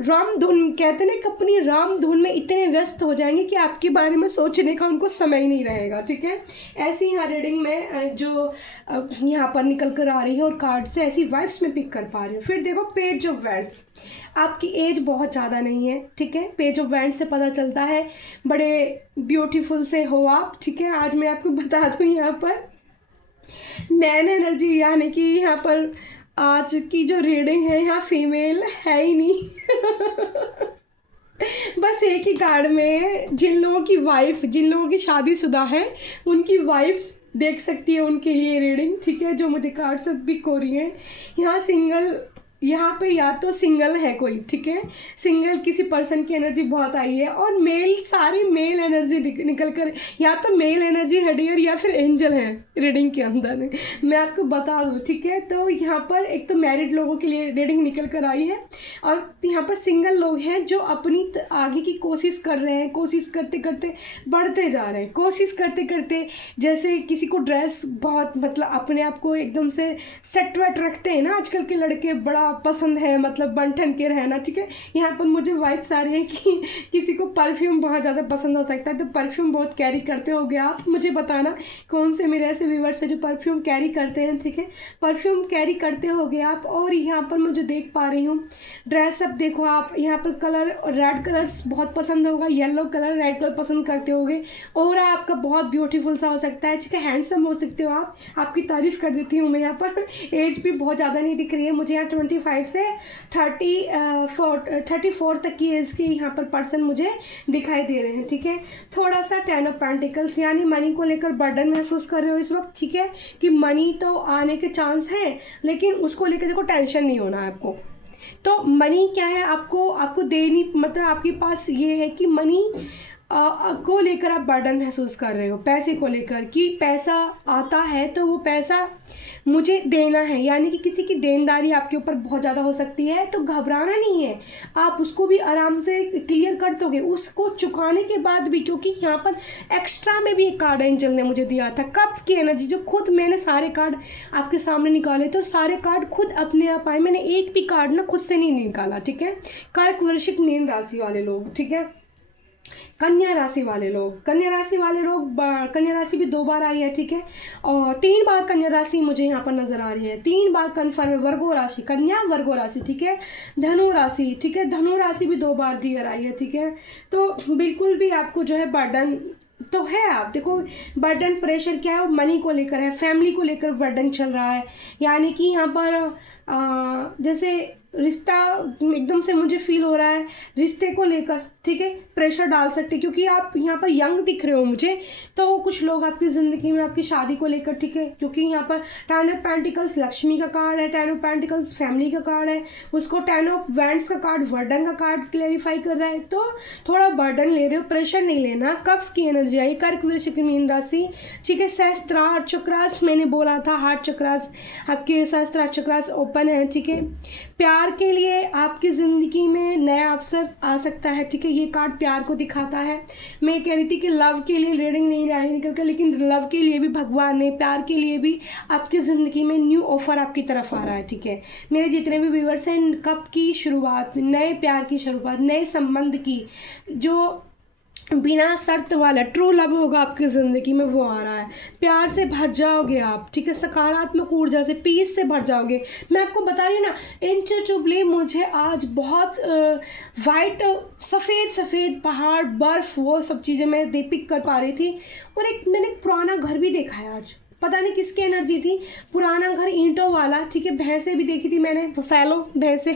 राम धुन, कहते हैं कि अपनी राम धुन में इतने व्यस्त हो जाएंगे कि आपके बारे में सोचने का उनको समय ही नहीं रहेगा, ठीक है। ऐसी यहाँ रीडिंग में जो यहाँ पर निकल कर आ रही है और कार्ड से ऐसी वाइब्स में पिक कर पा रही हूँ। फिर देखो पेज ऑफ वैंड्स, आपकी एज बहुत ज़्यादा नहीं है, ठीक है, पेज ऑफ वैंड्स से पता चलता है बड़े ब्यूटीफुल से हो आप, ठीक है। आज मैं आपको बता दूँ यहाँ पर मैन एनर्जी, यानी कि यहाँ पर आज की जो रीडिंग है यहाँ फीमेल है ही नहीं। बस एक ही कार्ड में जिन लोगों की वाइफ, जिन लोगों की शादीशुदा है, उनकी वाइफ देख सकती है उनके लिए रीडिंग, ठीक है, जो मुझे कार्ड से पिक हो रही है। यहाँ सिंगल, यहाँ पे या तो सिंगल है कोई, ठीक है, सिंगल किसी पर्सन की एनर्जी बहुत आई है, और मेल, सारी मेल एनर्जी निकल कर, या तो मेल एनर्जी है डियर, या फिर एंजल है रीडिंग के अंदर, मैं आपको बता दूँ, ठीक है। तो यहाँ पर एक तो मैरिड लोगों के लिए रीडिंग निकल कर आई है, और यहाँ पर सिंगल लोग हैं जो अपनी आगे की कोशिश कर रहे हैं, कोशिश करते करते बढ़ते जा रहे हैं, कोशिश करते करते, जैसे किसी को ड्रेस बहुत, मतलब अपने आप को एकदम से सेट वेट रखते हैं ना आजकल के लड़के, बड़ा पसंद है मतलब बन ठन के रहना, ठीक है। यहाँ पर मुझे वाइब्स आ रही है कि किसी को परफ्यूम बहुत ज़्यादा पसंद हो सकता है, तो परफ्यूम बहुत कैरी करते होगे आप, मुझे बताना कौन से मेरे ऐसे व्यूवर्स हैं जो परफ्यूम कैरी करते हैं, ठीक है, परफ्यूम कैरी करते होगे आप। और यहाँ पर मुझे देख पा रही हूँ ड्रेसअप, देखो आप यहाँ पर कलर, रेड कलर्स बहुत पसंद होगा, येलो कलर, रेड कलर पसंद करते होगे, और आपका बहुत ब्यूटीफुल सा हो सकता है, ठीक है, हैंडसम हो सकते हो आप, आपकी तारीफ़ कर देती हूँ मैं। यहाँ पर एज भी बहुत ज़्यादा नहीं दिख रही है मुझे, यहाँ 25 से 34 तक की एज के यहाँ पर पर्सन मुझे दिखाई दे रहे हैं, ठीक है। थोड़ा सा 10 ऑफ पेंटिकल्स, यानी मनी को लेकर बर्डन महसूस कर रहे हो इस वक्त, ठीक है, कि मनी तो आने के चांस हैं, लेकिन उसको लेकर देखो टेंशन नहीं होना है आपको। तो मनी क्या है, आपको देनी, मतलब आपके पास ये है कि मनी को लेकर आप बर्डन महसूस कर रहे हो, पैसे को लेकर, कि पैसा आता है तो वो पैसा मुझे देना है, यानी कि किसी की देनदारी आपके ऊपर बहुत ज़्यादा हो सकती है, तो घबराना नहीं है, आप उसको भी आराम से क्लियर कर दोगे उसको चुकाने के बाद भी, क्योंकि यहाँ पर एक्स्ट्रा में भी एक कार्ड एंजल ने मुझे दिया था, कब्ज की एनर्जी, जो खुद मैंने सारे कार्ड आपके सामने निकाले थे, और सारे कार्ड खुद अपने आप आए, मैंने एक भी कार्ड ना खुद से नहीं निकाला, ठीक है। कर्क, वृश्चिक, मीन राशि वाले लोग, ठीक है, कन्या राशि वाले लोग, कन्या राशि भी 2 बार आई है, ठीक है, और 3 बार कन्या राशि मुझे यहाँ पर नजर आ रही है, 3 बार कन्फर्म। वर्गो राशि, कन्या वर्गो राशि, ठीक है, धनु राशि, ठीक है, धनु राशि भी 2 बार डियर आई है, ठीक है। तो बिल्कुल भी आपको जो है बर्डन तो है, आप देखो बर्डन, प्रेशर क्या है, मनी को लेकर है, फैमिली को लेकर बर्डन चल रहा है, यानी कि यहाँ पर जैसे रिश्ता एकदम से मुझे फील हो रहा है रिश्ते को लेकर, ठीक है, प्रेशर डाल सकते, क्योंकि आप यहाँ पर यंग दिख रहे हो मुझे, तो कुछ लोग आपकी ज़िंदगी में आपकी शादी को लेकर, ठीक है, क्योंकि यहाँ पर 10 ऑफ पेंटिकल्स लक्ष्मी का कार्ड है, 10 ऑफ पेंटिकल्स फैमिली का कार्ड है, उसको 10 ऑफ वैंड्स का कार्ड, बर्डन का कार्ड क्लेरिफाई कर रहा है, तो थोड़ा बर्डन ले रहे हो, प्रेशर नहीं लेना, कब्ज की एनर्जी आई, कर्क, वृश्चिक, मीन राशि, ठीक है, सहस्त्रार चक्रास, मैंने बोला था हार्ट चक्रास, आपके सहस्त्रार चक्रास ओपन है, ठीक है। प्यार के लिए आपकी ज़िंदगी में नया अवसर आ सकता है, ठीक है, ये कार्ड प्यार को दिखाता है। मैं कह रही थी कि लव के लिए रीडिंग नहीं आई निकल कर, लेकिन लव के लिए भी भगवान ने, प्यार के लिए भी आपकी ज़िंदगी में न्यू ऑफर आपकी तरफ आ रहा है, ठीक है। मेरे जितने भी व्यूअर्स हैं, कब की शुरुआत, नए प्यार की शुरुआत, नए संबंध की, जो बिना शर्त वाला ट्रू लव होगा आपकी ज़िंदगी में, वो आ रहा है। प्यार से भर जाओगे आप, ठीक है, सकारात्मक ऊर्जा से, पीस से भर जाओगे। मैं आपको बता रही हूँ ना, इंच चुभले मुझे आज बहुत वाइट, सफ़ेद पहाड़, बर्फ़, वो सब चीज़ें मैं पिक कर पा रही थी, और मैंने एक पुराना घर भी देखा है आज, पता नहीं किसकी एनर्जी थी, पुराना घर ईंटों वाला, ठीक है, भैंसें भी देखी थी मैंने, फैलो भैंसें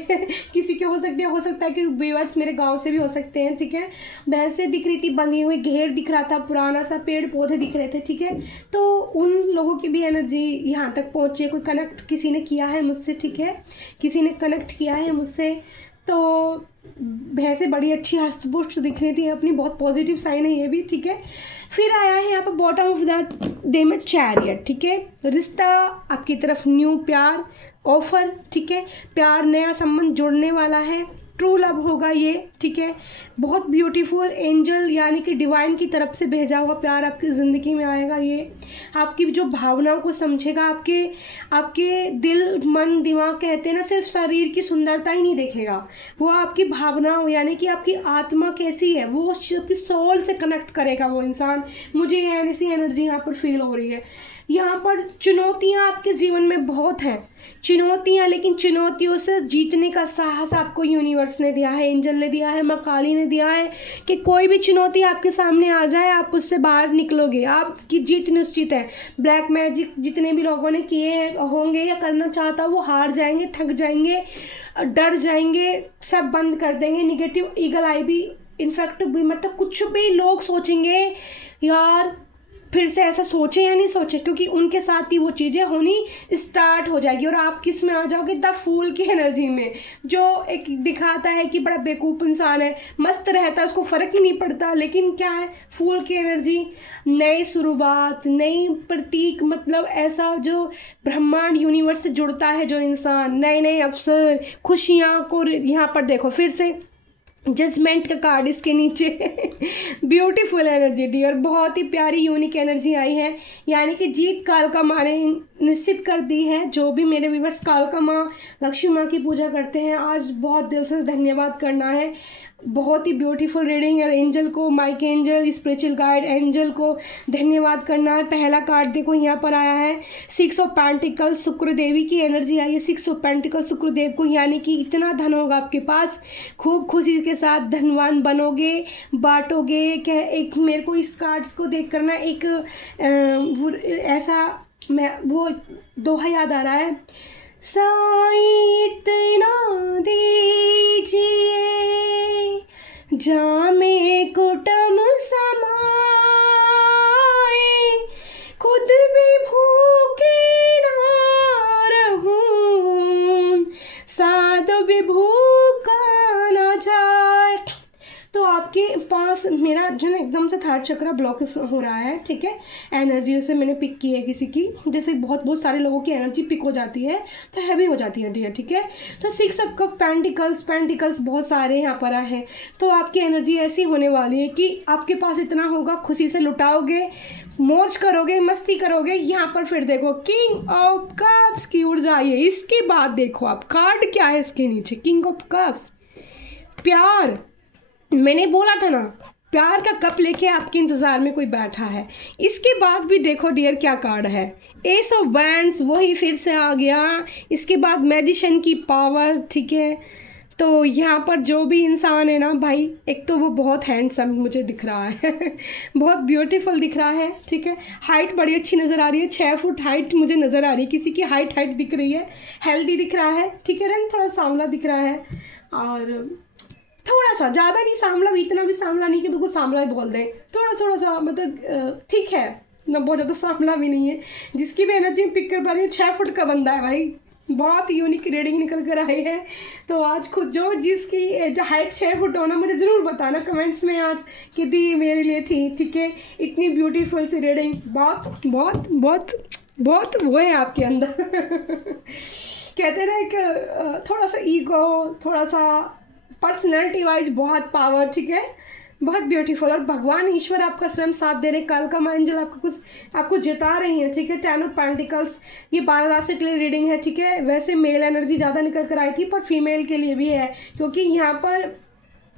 किसी के हो सकता है कि व्यूअर्स मेरे गांव से भी हो सकते हैं, ठीक है, भैंसें दिख रही थी, बंधी हुई, घेर दिख रहा था, पुराना सा पेड़ पौधे दिख रहे थे, ठीक है। तो उन लोगों की भी एनर्जी यहाँ तक पहुँची है, कोई कनेक्ट किसी ने किया है मुझसे, ठीक है, किसी ने कनेक्ट किया है मुझसे, तो भैंसें बड़ी अच्छी हष्टपुष्ट दिख रही थी अपनी, बहुत पॉजिटिव साइन है ये भी, ठीक है। फिर आया है यहाँ पर बॉटम ऑफ द डे में चैरियट, ठीक है, रिश्ता आपकी तरफ, न्यू प्यार ऑफर, ठीक है, प्यार, नया संबंध जुड़ने वाला है, ट्रू लव होगा ये, ठीक है, बहुत ब्यूटीफुल एंजल यानी कि डिवाइन की तरफ से भेजा हुआ प्यार आपकी ज़िंदगी में आएगा। ये आपकी जो भावनाओं को समझेगा, आपके दिल, मन, दिमाग, कहते हैं ना, सिर्फ शरीर की सुंदरता ही नहीं देखेगा, वो आपकी भावनाओं यानी कि आपकी आत्मा कैसी है, वो आपकी सोल से कनेक्ट करेगा वो इंसान। मुझे ऐसी एनर्जी यहाँ पर फील हो रही है। यहाँ पर चुनौतियाँ आपके जीवन में बहुत हैं, चुनौतियाँ, लेकिन चुनौतियों से जीतने का साहस आपको यूनिवर्स ने दिया है, एंजल ने दिया है, माँ काली ने दिया है, कि कोई भी चुनौती आपके सामने आ जाए आप उससे बाहर निकलोगे, आपकी जीत निश्चित है। ब्लैक मैजिक जितने भी लोगों ने किए होंगे या करना चाहता, वो हार जाएंगे, थक जाएंगे, डर जाएंगे, सब बंद कर देंगे, निगेटिव ईगल आई भी इनफैक्ट भी मतलब कुछ भी लोग सोचेंगे यार फिर से ऐसा सोचे या नहीं सोचे, क्योंकि उनके साथ ही वो चीज़ें होनी स्टार्ट हो जाएगी और आप किस में आ जाओगे, द फूल की एनर्जी में, जो एक दिखाता है कि बड़ा बेवकूफ़ इंसान है, मस्त रहता है, उसको फ़र्क ही नहीं पड़ता, लेकिन क्या है फूल की एनर्जी, नई शुरुआत, नई प्रतीक, मतलब ऐसा जो ब्रह्मांड यूनिवर्स से जुड़ता है जो इंसान, नए नए अवसर, खुशियाँ को यहाँ पर देखो फिर से जजमेंट का कार्ड इसके नीचे ब्यूटीफुल एनर्जी डियर, बहुत ही प्यारी यूनिक एनर्जी आई है, यानी कि जीत काल का माँ ने निश्चित कर दी है। जो भी मेरे व्यूअर्स काल का माँ, लक्ष्मी माँ की पूजा करते हैं, आज बहुत दिल से धन्यवाद करना है। बहुत ही ब्यूटीफुल रीडिंग है। एंजल को, Mike angel, spiritual guide angel को धन्यवाद करना है। पहला कार्ड देखो यहाँ पर आया है 6 ऑफ पेंटिकल्स, शुक्र देवी की एनर्जी आई है 6 ऑफ पेंटिकल्स शुक्र देव को, यानी कि इतना धन होगा आपके पास, खूब खुशी के साथ धनवान बनोगे, बांटोगे। क्या एक मेरे को इस कार्ड्स को देख कर ना एक ऐसा मैं वो दोहा याद आ रहा है, साईं इतना दीजिए जामे कुटुम समाए, खुद भी भूखे ना रहूं, साथ भी भूखा ना जाए। तो आपके पास मेरा जो है एकदम से थर्ड चक्र ब्लॉक हो रहा है, ठीक है। एनर्जी जैसे मैंने पिक की है किसी की, जैसे बहुत सारे लोगों की एनर्जी पिक हो जाती है तो हैवी हो जाती है डियर, ठीक है। तो 6 ऑफ कप पेंटिकल्स बहुत सारे यहाँ पर आए हैं, तो आपकी एनर्जी ऐसी होने वाली है कि आपके पास इतना होगा, खुशी से लुटाओगे, मौज करोगे, मस्ती करोगे। यहाँ पर फिर देखो किंग ऑफ कप्स की ऊर्जा आई है। इसके बाद देखो आप कार्ड क्या है इसके नीचे, किंग ऑफ कप्स, प्यार। मैंने बोला था ना प्यार का कप लेके आपके इंतज़ार में कोई बैठा है। इसके बाद भी देखो डियर क्या कार्ड है, एस ऑफ वैंड्स, वही फिर से आ गया। इसके बाद मैजिशियन की पावर, ठीक है। तो यहाँ पर जो भी इंसान है ना भाई, एक तो वो बहुत हैंडसम मुझे दिख रहा है बहुत ब्यूटीफुल दिख रहा है, ठीक है। हाइट बड़ी अच्छी नज़र आ रही है, 6 फुट हाइट मुझे नज़र आ रही है, किसी की हाइट दिख रही है, हेल्दी दिख रहा है, ठीक है। रंग थोड़ा सांवला दिख रहा है और थोड़ा सा, ज़्यादा नहीं सांवला, इतना भी सांवला नहीं कि बिल्कुल सांवला ही बोल दें, थोड़ा सा मतलब ठीक है ना, बहुत ज़्यादा सांवला भी नहीं है। जिसकी भी एनर्जी पिक कर पा रही हूँ, 6 फुट का बंदा है भाई, बहुत यूनिक रीडिंग निकल कर आई है। तो आज खुद जो जिसकी जो हाइट 6 फुट होना, मुझे ज़रूर बताना कमेंट्स में आज कि दी मेरे लिए थी, ठीक है। इतनी ब्यूटीफुल सी रीडिंग, बहुत बहुत बहुत बहुत वो है आपके अंदर कहते हैं ना एक थोड़ा सा ईगो, थोड़ा सा पर्सनैलिटी वाइज बहुत पावर, ठीक है, बहुत ब्यूटीफुल। और भगवान ईश्वर आपका स्वयं साथ दे रहे, कल का एंजल आपको जिता रही हैं, ठीक है। 10 ऑफ पेंटिकल्स, ये 12 राशि के लिए रीडिंग है, ठीक है। वैसे मेल एनर्जी ज़्यादा निकल कर आई थी, पर फीमेल के लिए भी है, क्योंकि यहाँ पर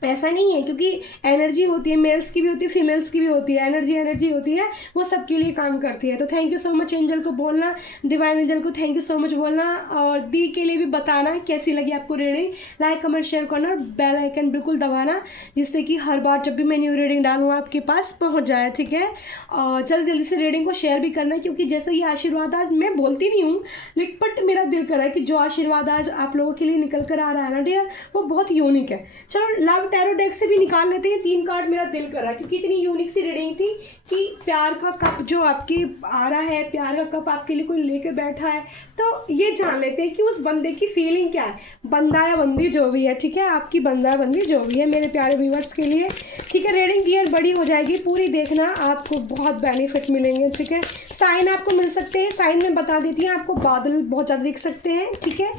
ऐसा नहीं है, क्योंकि एनर्जी होती है, मेल्स की भी होती है, फीमेल्स की भी होती है, एनर्जी होती है, वो सबके लिए काम करती है। तो thank you so much angel को बोलना, डिवाइन एंजल को थैंक यू सो मच बोलना, और दी के लिए भी बताना कैसी लगी आपको रीडिंग। लाइक कमेंट शेयर करना और बेल आइकन बिल्कुल दबाना, जिससे कि हर बार जब भी मैं न्यू रीडिंग डालूँ आपके पास पहुँच जाए, ठीक है। और जल्दी से रीडिंग को शेयर भी करना, क्योंकि जैसे ये आशीर्वाद आज मैं बोलती नहीं हूँ, लेकिन बट मेरा दिल कर रहा है कि जो आशीर्वाद आज आप लोगों के लिए निकल कर आ रहा है ना डियर, वो बहुत यूनिक है। चलो लव टैरो डेक से भी निकाल लेते हैं 3 कार्ड, मेरा दिल कर रहा है, क्योंकि इतनी यूनिक सी रीडिंग थी कि प्यार का कप जो आपके आ रहा है, प्यार का कप आपके लिए कोई लेके बैठा है, तो ये जान लेते हैं कि उस बंदे की फीलिंग क्या है, बंदा या बंदी जो भी है, ठीक है। आपकी बंदा या बंदी जो भी है मेरे प्यारे व्यूअर्स के लिए, ठीक है। रीडिंग डियर बड़ी हो जाएगी, पूरी देखना, आपको बहुत बेनिफिट मिलेंगे, ठीक है। साइन आपको मिल सकते हैं, साइन में बता देती हैं, आपको बादल बहुत ज़्यादा दिख सकते हैं, ठीक है।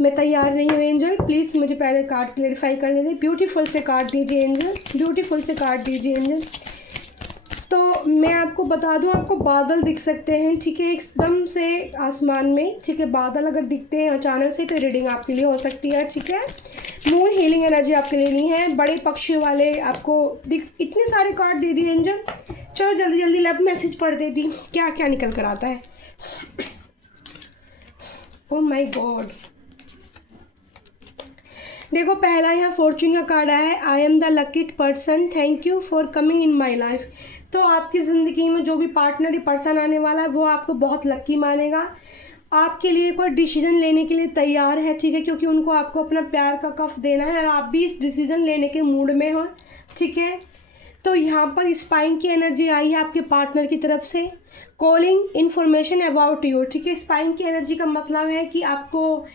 मैं तैयार नहीं हूँ एंजल, प्लीज़ मुझे पहले कार्ड क्लेरिफाई करने दें। ब्यूटीफुल से कार्ड दीजिए एंजल, ब्यूटीफुल से कार्ड दीजिए एंजल। तो मैं आपको बता दूं, आपको बादल दिख सकते हैं, ठीक है, एकदम से आसमान में, ठीक है। बादल अगर दिखते हैं अचानक से तो रीडिंग आपके लिए हो सकती है, ठीक है। मून हीलिंग एनर्जी आपके लिए नहीं है, बड़े पक्षी वाले आपको इतने सारे कार्ड दे दिए एंजल। चलो जल्दी जल्दी लव मैसेज पढ़ देती, क्या क्या निकल कर आता है। ओह माय गॉड, देखो पहला यहाँ फॉर्चून का कार्ड आया है, I am the lucky person, thank you for coming in my life. तो आपकी ज़िंदगी में जो भी पार्टनर या पर्सन आने वाला है वो आपको बहुत लकी मानेगा, आपके लिए कोई डिसीजन लेने के लिए तैयार है, ठीक है, क्योंकि उनको आपको अपना प्यार का कफ देना है और आप भी इस डिसीजन लेने के मूड में हो, ठीक है। तो यहाँ पर स्पाइंग की एनर्जी आई है आपके पार्टनर की तरफ से, कॉलिंग इन्फॉर्मेशन अबाउट यू, ठीक है। स्पाइंग की एनर्जी का मतलब है कि आपको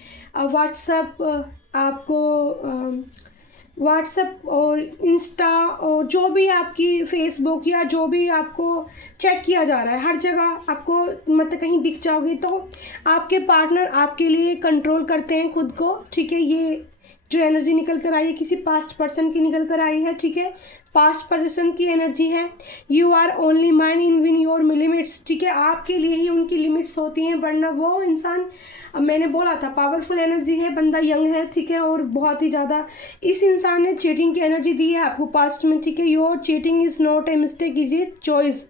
व्हाट्सएप और इंस्टा और जो भी आपकी फेसबुक या जो भी आपको चेक किया जा रहा है, हर जगह आपको मतलब कहीं दिख जाओगे तो आपके पार्टनर आपके लिए कंट्रोल करते हैं खुद को, ठीक है। ये जो एनर्जी निकल कर आई है किसी पास्ट पर्सन की निकल कर आई है, ठीक है। पास्ट पर्सन की एनर्जी है, you are only mine in win your limits, ठीक है। आपके लिए ही उनकी लिमिट्स होती हैं, वरना वो इंसान, मैंने बोला था पावरफुल एनर्जी है, बंदा यंग है, ठीक है, और बहुत ही ज़्यादा इस इंसान ने चीटिंग की एनर्जी दी है आपको पास्ट में, ठीक है। Your cheating is not a mistake, is a choice.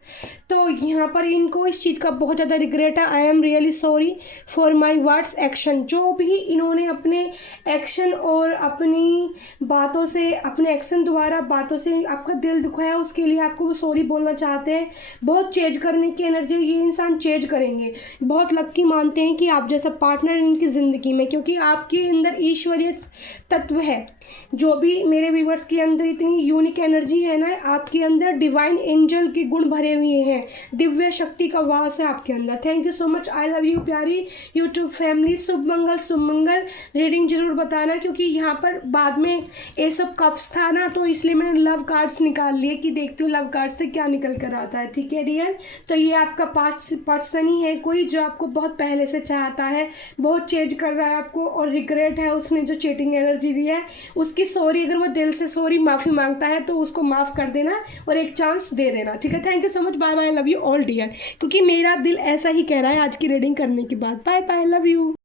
तो यहाँ पर इनको इस चीज़ का बहुत ज़्यादा रिग्रेट है। I am really sorry for my words action, जो भी इन्होंने अपने एक्शन और अपनी बातों से, अपने एक्शन द्वारा बातों से आपका दिल दुखाया, उसके लिए आपको वो सॉरी बोलना चाहते हैं। बहुत चेंज करने की एनर्जी, ये इंसान चेंज करेंगे, बहुत लक्की मानते हैं कि आप जैसा पार्टनर इनकी ज़िंदगी में, क्योंकि आपके अंदर ईश्वरीय तत्व है। जो भी मेरे व्यूअर्स के अंदर इतनी यूनिक एनर्जी है ना, आपके अंदर डिवाइन एंजल के गुण भरे हुए हैं, दिव्य शक्ति का वास है आपके अंदर। Thank you so much, I love you प्यारी यूट्यूब फैमिली। शुभ मंगल रीडिंग जरूर बताना, क्योंकि यहाँ पर बाद में ये सब कप्स था ना, तो इसलिए मैंने लव कार्ड्स निकाल लिए कि देखती हूँ लव कार्ड से क्या निकल कर आता है, ठीक है डियर। तो ये आपका पर्सन ही है कोई जो आपको बहुत पहले से चाहता है, बहुत चेंज कर रहा है आपको, और रिग्रेट है उसने जो चीटिंग एनर्जी दी है उसकी सॉरी, अगर वो दिल से सॉरी माफ़ी मांगता है तो उसको माफ़ कर देना और एक चांस दे देना, ठीक है। Thank you so much, bye bye, love you all dear, क्योंकि मेरा दिल ऐसा ही कह रहा है आज की रीडिंग करने के बाद। Bye bye, love you.